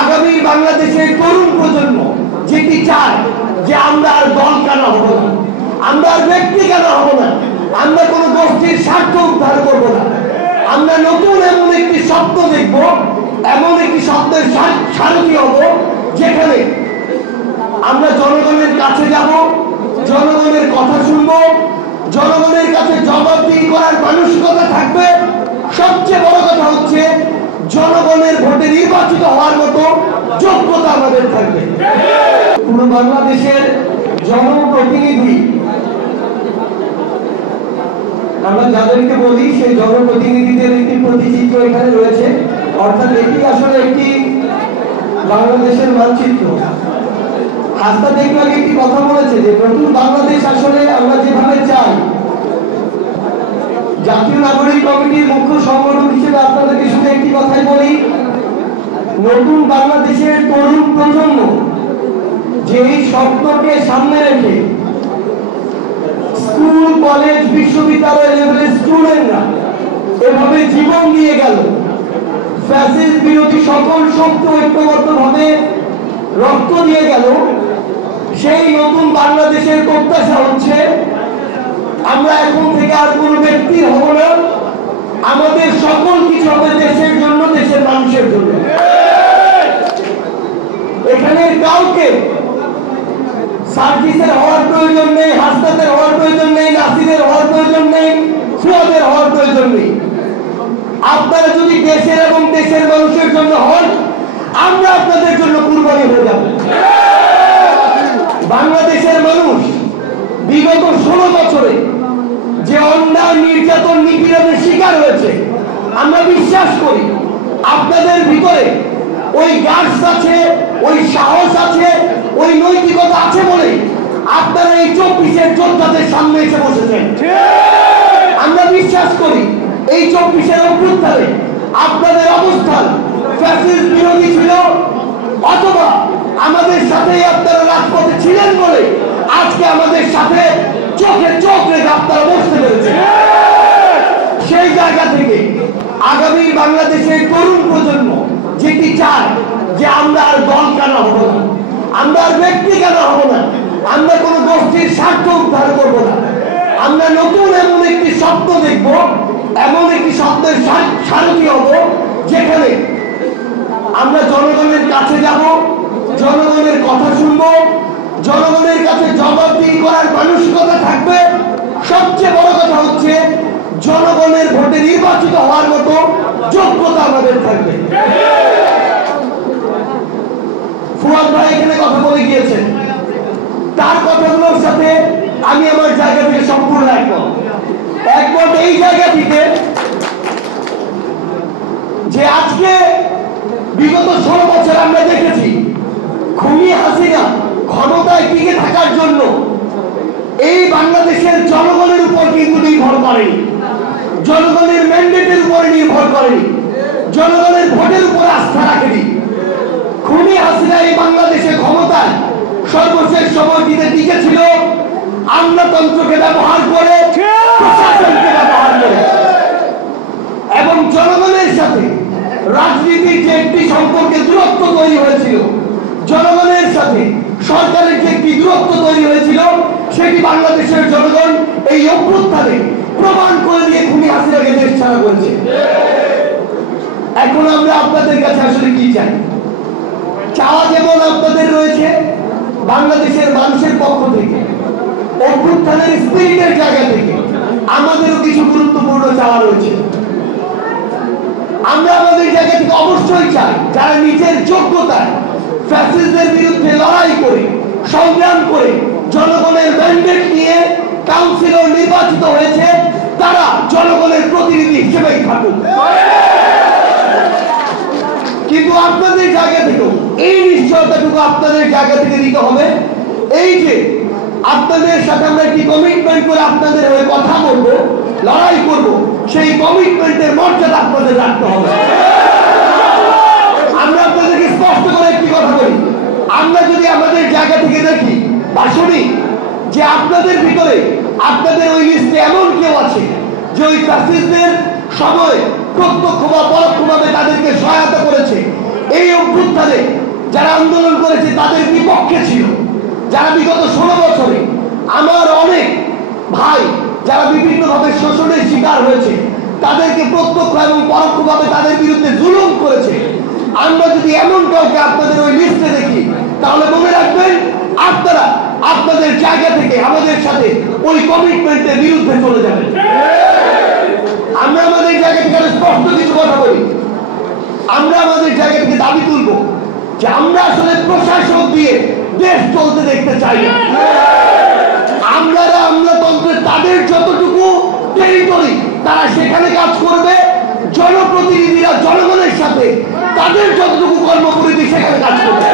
আগামী বাংলাদেশের তরুণ প্রজন্ম যেটি চায় যে আমরা আর দল কেন হব না, আমরা আর ব্যক্তি কেন হব না, আমরা কোন গোষ্ঠীর স্বার্থ উদ্ধার করব না, আমরা নতুন এমন একটি স্বপ্ন দেখব, এমন একটি স্বপ্নের সারথি হব যেখানে আমরা জনগণের কাছে যাব, জনগণের কথা শুনব, জনগণের কাছে জবাবদিহি করার মানসিকতা থাকবে। সবচেয়ে বড় কথা হচ্ছে জনগণের ভোটে নির্বাচিত হওয়ার মতো যোগ্যতা আমাদের থাকবে। পুরো বাংলাদেশের জনপ্রতিনিধি আমরা যাদেরকে বলি সেই জনপ্রতিনিধিদের একটি প্রতিচিত্র এখানে রয়েছে, অর্থাৎ এটি আসলে একটি বাংলাদেশের মানচিত্র। হাসনা দেখলে একটি কথা বলেছে যে নতুন বাংলাদেশ আসলে আমরা যেভাবে চাই। জাতীয় নাগরিক কমিটির মুখ্য সংগঠক হিসেবে আপনাদেরকে শুধু একটি কথাই বলি, নতুন বাংলাদেশের তরুণ প্রজন্ম যেই স্বপ্নকে সামনে রেখে স্কুল কলেজ বিশ্ববিদ্যালয় লেভেলের স্টুডেন্টরা এভাবে জীবন দিয়ে গেল, ফ্যাসিস্ট বিরোধী সকল শক্তি ঐক্যবদ্ধভাবে রক্ত দিয়ে গেল, সেই নতুন বাংলাদেশের প্রত্যাশা হচ্ছে আমরা এখন থেকে আর কোন ব্যক্তির হব না, আমাদের সকল কিছু হবে দেশের জন্য, দেশের মানুষের জন্য। এখানে কাউকে সার্ভিসের হওয়ার প্রয়োজন নেই, হাসপাতালের হওয়ার প্রয়োজন নেই, নাসিরের হওয়ার প্রয়োজন নেই, ফুয়াদের হওয়ার প্রয়োজন নেই। আপনারা যদি দেশের এবং দেশের মানুষের জন্য হন, আমরা আপনাদের জন্য কুরবানি হয়ে যাব। বাংলাদেশের মানুষ বিগত 16 বছরে যে অন্যায় নির্যাতন নিপীড়নের শিকার হয়েছে, আমরা বিশ্বাস করি আপনাদের ভিতরে ওই গার্ডস আছে, ওই সাহস আছে, ওই নৈতিকতা আছে বলে আপনারা এই 24-এর যোদ্ধাদের সামনে এসে বসেছেন। আমরা বিশ্বাস করি এই 24-এর অভ্যুত্থানে আপনাদের অবস্থান ফ্যাসিস্ট বিরোধী ছিল, অথবা আমাদের সাথে আপনারা রাজপথে ছিলেন বলে আজকে আমাদের সাথে চোখে চোখ রেখে আপনারা বসতে পেরেছেন। সেই জায়গা থেকে আগামী বাংলাদেশের তরুণ প্রজন্ম যেটি চায় যে আমরা আর দল কেন হব না, আমরা আর ব্যক্তি কেন হব না, আমরা কোন গোষ্ঠীর স্বার্থ উদ্ধার করব না, আমরা নতুন এমন একটি স্বপ্ন দেখব, এমন একটি স্বপ্নের সারথি হব যেখানে আমরা জনগণের কাছে যাব, জনগণের কথা শুনব, জনগণের কাছে জবাবদিহি করার মানসিকতা থাকবে। সবচেয়ে বড় কথা হচ্ছে জনগণের ভোটে নির্বাচিত হওয়ার মতো যোগ্যতা আমাদের থাকবে। ফুয়াদ ভাই এখানে কথা বলে গিয়েছেন, তার কথাগুলোর সাথে আমি আমার জায়গা থেকে সম্পূর্ণ একমত। এই জায়গা থেকে যে আজকে বিগত 16 বছর আমরা দেখেছি খুনি হাসিনা ক্ষমতায় টিকে থাকার জন্য এই বাংলাদেশের জনগণের উপর কিন্তু নির্ভর করেনি, জনগণের ম্যান্ডেটের উপরে নির্ভর করেনি, জনগণের ভোটের উপর আস্থা রাখেনি। খুনি হাসিনা এই বাংলাদেশের ক্ষমতায় সর্বশেষ সময়টিতে টিকেছিল আমলাতন্ত্রকে ব্যবহার করে, প্রশাসনকে ব্যবহার করে, এবং জনগণের সাথে রাজনীতির যে একটি সম্পর্কে দূরত্ব তৈরি হয়েছিল, জনগণের সাথে সরকারের যে একটি দূরত্ব তৈরি হয়েছিল, সেটি বাংলাদেশের জনগণ এই অভ্যুত্থানে প্রমাণ করে দিয়ে খুনি হাসিনাকে দেশ ছাড়া করেছে। এখন আমরা আপনাদের কাছে আসলে কি চাই? চাওয়া যেমন আপনাদের রয়েছে বাংলাদেশের মানুষের পক্ষ থেকে, অভ্যুত্থানের স্পিরিটের জায়গা থেকে আমাদেরও কিছু গুরুত্বপূর্ণ চাওয়া রয়েছে। আমরা আমাদের জায়গা থেকে অবশ্যই চাই যারা নিজের যোগ্যতায় ফ্যাসিস্টদের বিরুদ্ধে লড়াই করে, সংগ্রাম করে, জনগণের ম্যান্ডেট নিয়ে কাউন্সিলর নির্বাচিত হয়েছে, তারা জনগণের প্রতিনিধি হিসেবেই থাকুক। কিন্তু আপনাদের জায়গা থেকেও এই নিশ্চয়তাটুকু আপনাদের জায়গা থেকে দিতে হবে, এই যে আপনাদের সাথে আমরা একটি কমিটমেন্ট করে আপনাদের হয়ে কথা বলবো, লড়াই করব, সেই কমিটমেন্টের মর্যাদা আপনাদের রাখতে হবে। আমরা আপনাদেরকে স্পষ্ট করে একটি কথা বলি, আমরা যদি আমাদের জায়গা থেকে দেখি বা শুনি যে আপনাদের ভিতরে, আপনাদের ওই লিস্টে এমন কেউ আছে যে ওই ফ্যাসিস্টদের সময় প্রত্যক্ষ বা পরোক্ষভাবে তাদেরকে সহায়তা করেছে, এই অভ্যুত্থানে যারা আন্দোলন করেছে তাদের বিপক্ষে ছিল, যারা বিগত 16 বছরে আমার অনেক ভাই যারা বিভিন্নভাবে শোষণের শিকার হয়েছে তাদেরকে প্রত্যক্ষ এবং পরোক্ষভাবে তাদের বিরুদ্ধে জুলুম করেছে। আমরা যদি এমন কাউকে আপনাদের ওই লিস্টে দেখি তাহলে মনে রাখবেন আপনারা আপনাদের জায়গা থেকে আমাদের সাথে ওই কমিটমেন্টের বিরুদ্ধে চলে যাবেন। আমরা আমাদের জায়গা থেকে স্পষ্ট কিছু কথা বলি, আমরা আমাদের জায়গা থেকে দাবি তুলব যে আমরা আসলে প্রশাসক দিয়ে দেশ চলতে দেখতে চাই না। আমলাতন্ত্রের তাদের যতটুকু টেরিটরি তারা সেখানে কাজ করবে, জনপ্রতিনিধিরা জনগণের সাথে তাদের যতটুকু কর্মপরিধি সেখানে কাজ করবে।